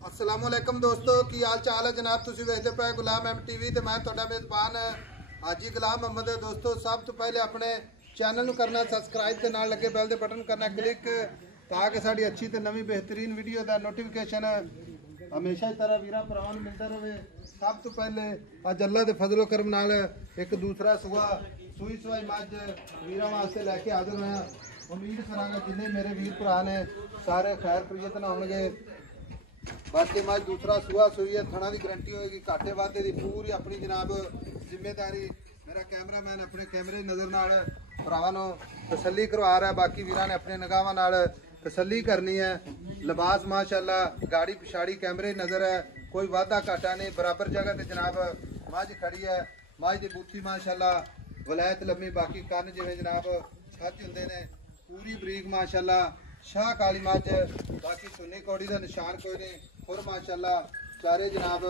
अस्सलाम वालेकुम दोस्तों की हाल चाल है जनाब। तुसी वेखदे पे गुलाम एम टीवी ते मैं तुहाडा मेज़बान हाजी गुलाम मोहम्मद। दोस्तों सब तो पहले अपने चैनल नूं करना सब्सक्राइब ते नाल लगे बैल दे बटन करना क्लिक ताकि साडी अच्छी ते नवी बेहतरीन वीडियो दा नोटिफिकेशन हमेशा इस तरह वीरां भरावां नूं मिलदा रहे। सब तो पहले अज अल्लाह दे फजलो करम नाल एक दूसरा सुआ सूई सवाई मझ वीरां वास्ते लैके हाज़र होया। उम्मीद करांगा जिन्ने मेरे वीर भरा ने सारे खैर प्रियत नाल होणगे। बाकी मज दूसरा सुआ सुई है, थना की गारंटी होगी, घाटे वाधे की पूरी अपनी जनाब जिम्मेदारी। मेरा कैमरामैन अपने कैमरे नज़र नाल भरावां नूं तसल्ली करवा रहा है। बाकी वीरां ने अपने निगाहां नाल तसल्ली करनी है। लिबास माशाअल्लाह गाड़ी पिछाड़ी कैमरे नज़र है, कोई वाधा घाटा नहीं, बराबर जगह ते जनाब मझ खड़ी है। मझ की बूथी माशाअल्लाह वलैत लम्मी, बाकी कन्न जिवें जनाब छज हुंदे ने, पूरी बरीक माशाअल्लाह शाह काली मझ। बाकी सुन्नी कौड़ी का निशान कोई नहीं, खुर माशाअल्लाह चारे जनाब।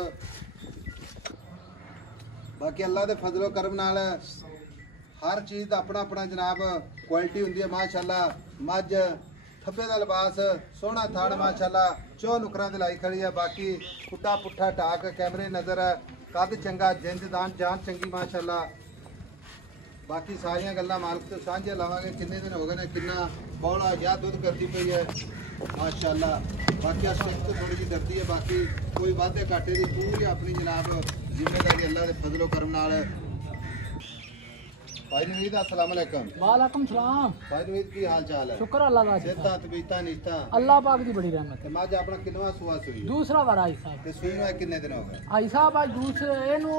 बाकी अल्लाह के फजलो करम नाल हर चीज़ का अपना अपना जनाब क्वालिटी होंदी है माशाअल्लाह। मझ थब्बे का लिबास सोहना थाड़ माशाअल्लाह, चौ नुकरां ते लाई खड़ी है। बाकी पुट्ठा पुट्ठा टाक कैमरे नज़र है, कद चंगा, जिंददान जान चंगी माशाअल्लाह। बाकी सारिया गल्लां मालक तो सांझे लावांगे। किन्ने दिन हो गए ने, किन्ना बौला या दुध करती पई है माशाअल्लाह। बाकी इस वक्त तो थोड़ी जी डरती है, बाकी कोई वाधे घाटे की पूरी अपनी जनाब जिम्मेदारी अल्लाह के फजलो करम नाल। भाई नवीद अस्सलाम वालेकुम। वालेकुम सलाम। भाई नवीद की हाल चाल है? शुक्र अल्लाह दा। सेहतां तबीयतां नीतां अल्लाह पाक दी बड़ी रहमत है। मझ अपना किन्नवा सुआ सुई? दूसरा बार आई साहब। ते सुई में किन्ने दिन हो गए? आई साहब आज दूसरे एनु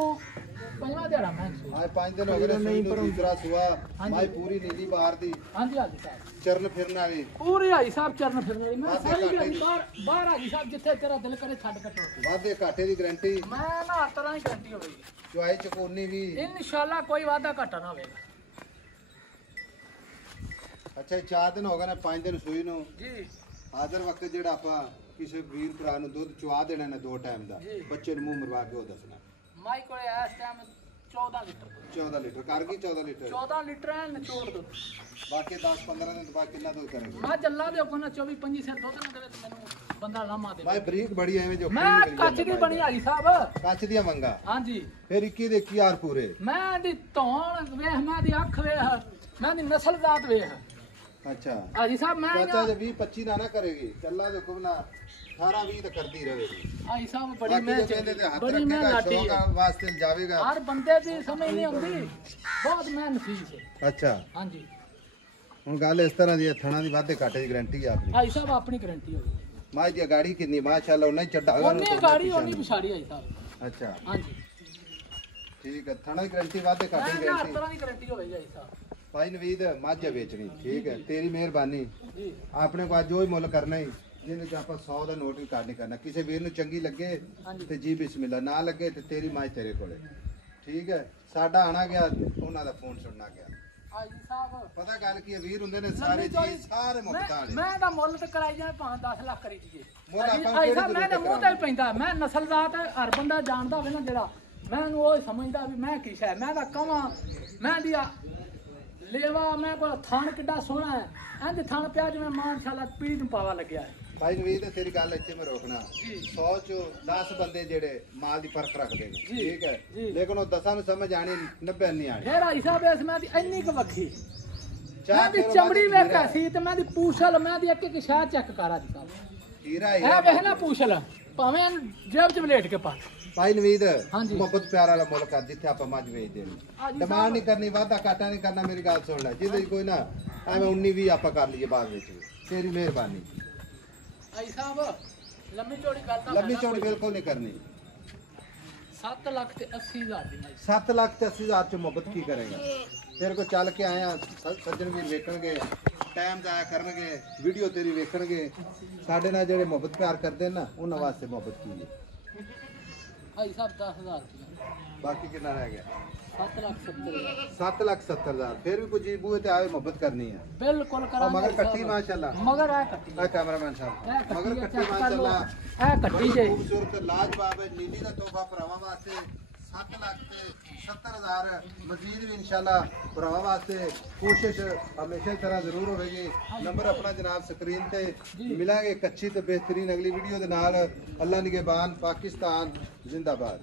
पंजवा दिहाड़ा मैं सुई। आज 5 दिन हो गए सुई नूं। दूसरा सुआ माई पूरी नीली बाहर दी। हां जी हाजी साहब, चरण फिरन वाली पूरी आई साहब, चरण फिरन वाली। मैं सारी दिहाड़ी बाहर आ गई साहब, जिथे तेरा दिल करे छड के टुर। वाधे घाटे की गारंटी? मैं ना हर तरह की गारंटी होगी। चुआई चकोनी भी इंशाल्लाह कोई वादा घाटा ना होवेगा। अच्छा 4 दिन हो गए ने 5 दिन सूई नूं जी। हाਜ਼ਰ वक्त ਜਿਹੜਾ ਆਪਾਂ ਕਿਸੇ ਵੀਰ ਭਰਾ ਨੂੰ ਦੁੱਧ ਚੁਆ ਦੇਣਾ ਨੇ 2 ਟਾਈਮ ਦਾ, ਬੱਚੇ ਨੂੰ ਮੂੰਹ ਮਰਵਾ ਕੇ ਉਹ ਦੱਸਣਾ। ਮਾਈ ਕੋਲੇ ਇਸ ਟਾਈਮ 14 ਲੀਟਰ 14 ਲੀਟਰ ਕਰ ਗਈ। 14 ਲੀਟਰ 14 ਲੀਟਰ ਹੈ ਨਿਚੋੜ ਦੋ। ਬਾਕੀ 10-15 ਦਿਨ ਤੋਂ ਬਾਅਦ ਕਿੰਨਾ ਦੁੱਧ ਕਰੇਗਾ? ਮੈਂ ਜੱਲਾ ਦੇ ਕੋਲ 24-25 ਸਿਰ ਦੁੱਧ ਨਾ ਦੇਵੇ ਤੇ ਮੈਨੂੰ ਬੰਦਾ ਲਾਮਾ ਦੇ। ਭਾਈ ਬਰੀਕ ਬੜੀ ਐਵੇਂ ਜੋ ਮੈਂ ਕੱਚ ਦੀ ਬਣੀ ਆਈ ਸਾਹਿਬ। ਕੱਚ ਦੀਆਂ ਮੰਗਾ? ਹਾਂਜੀ। ਫਿਰ 21 ਦੇ 21 ਪੂਰੇ। ਮੈਂ ਦੀ ਧੌਣ ਵੇਖ, ਮੈਂ ਦੀ ਅੱਖ ਵੇਖ, ਮੈਂ ਦੀ ਨਸਲ ਜ਼ਾਤ ਵੇਖ। अच्छा हाजी साहब मैं चाचा जब 20-25 ना करेगी चल्ला जो कुमना 18-20 तो करती रहेगी। हाजी साहब बड़ी मैं कहते थे हाथ बड़ी मैं रखेगा लाटी शौक वास्ते जावेगा। हर बंदे दी समझ नहीं आती, बहुत मैं नसीब से। अच्छा हां जी। हुन गल इस तरह दी थणा दी वाधे घाटे दी गारंटी है आपनी? हाजी साहब अपनी गारंटी होगी। मां दी गाड़ी कितनी माशाल्लाह उन्हें चढ़ागा उन्हें गाड़ी ओनी पिछाड़ी आई साहब। अच्छा हां जी ठीक है। थणा दी गारंटी वाधे घाटे दी हर तरह दी गारंटी होगी आई साहब। भाई नवीद मझ बेचनी ठीक है, तेरी मेहरबानी। अपने को जो ही मुल करना ही जिन्हें आप 100 का नोट भी काट नहीं करना। किसी वीर नूं चंगी लगे तो जी बिस्मिल्लाह, ना लगे तो तेरी मझ तेरे कोले ठीक है। साडा आना गया उन्हां दा फोन सुनना गया। हाजी साहब पता गल की वीर हुंदे ने सारे चीज सारे मुफ्त वाले। मैं दा मुल ते कराई जाए 5-10 लाख करी दीजिए। मुल आपां हाजी साहब मैं ते मुंह ते पैंदा, मैं नस्ल ज़ात हर बंदा जानदा होवे ना जेड़ा, मैं वो समझदा भी मैं की शै, मैं दा कवां मैं दी लेवा, मैं को थान किड्डा सोहना है इंज थान पिया जिवें माशाअल्लाह पीड़ नूं पावा लगया है। भाई नवीद तेरी गल इत्थे मैं रोकना 100 चो 10 बंदे जेड़े माल दी फर्क रखदे ने ठीक है, लेकिन वो 10 नूं समझ आनी 90 नहीं आनी। फिर भाई साहब इस मैं दी इन्नी क वखी मैं दी चमड़ी वेख सी ते मैं दी पूछल, मैं दी एक एक शह चेक करा दी साहब हीरा है वेख ना पूछल भावें जेब च बलेट के पा। भाई नवीद हाँ जी। मोहब्बत प्यार वाला मुल्क है जिथे आप मझ बेच देनी, डिमांड नहीं करनी, वादा घाटा नहीं करना। मेरी गल सुन ले, जिंदगी कोई ना एवं 19-20 आप कर लीजिए बाद में, तेरी मेहरबानी। भाई साहब लम्मी चौड़ी गल लंबी चौड़ी बिल्कुल नहीं करनी। 7 लाख ते 80 हज़ार दी 7 लाख ते 80 हज़ार च मोहब्बत की करेगा? तेरे को चल के आया सज्जन वीर वेखणगे, टाइम जाया करनगे, वीडियो तेरी वेखणगे, साडे नाल जेड़े मोहब्बत प्यार करदे ना उन्हां वास्ते मोहब्बत की है। भाई साहब 10,000 बाकी कितना रह गया? 7,70,000 7,70,000। फिर भी कुछ बूहे ते आए मोहब्बत करनी है बिल्कुल करा। मगर कट्टी माशाल्लाह, मगर है कट्टी है कैमरामैन साहब, मगर कट्टी माशाल्लाह है कट्टी जे खूबसूरत लाजवाब है। नीली का तोहफा भरावां वास्ते 7,70,000 मजीद भी इंशाल्लाह भरावां वास्ते कोशिश हमेशा तरह जरूर होगी। नंबर अपना जनाब स्क्रीन ते मिलांगे एक अच्छी तो बेहतरीन अगली वीडियो दे नाल। अल्लाह निगहबान, पाकिस्तान जिंदाबाद।